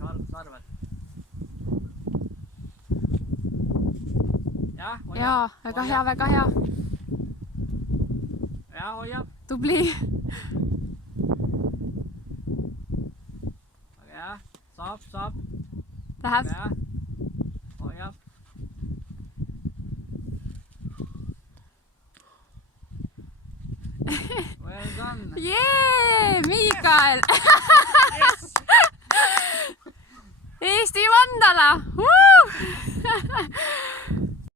mis arvad? Jaa, väga hea, väga hea. Ja, hoiab. Tubli. Väga hea. Saab. Läheb. Väga hea. Hoiab. Well done. Jee, Miikael. Yes! Eesti mandala.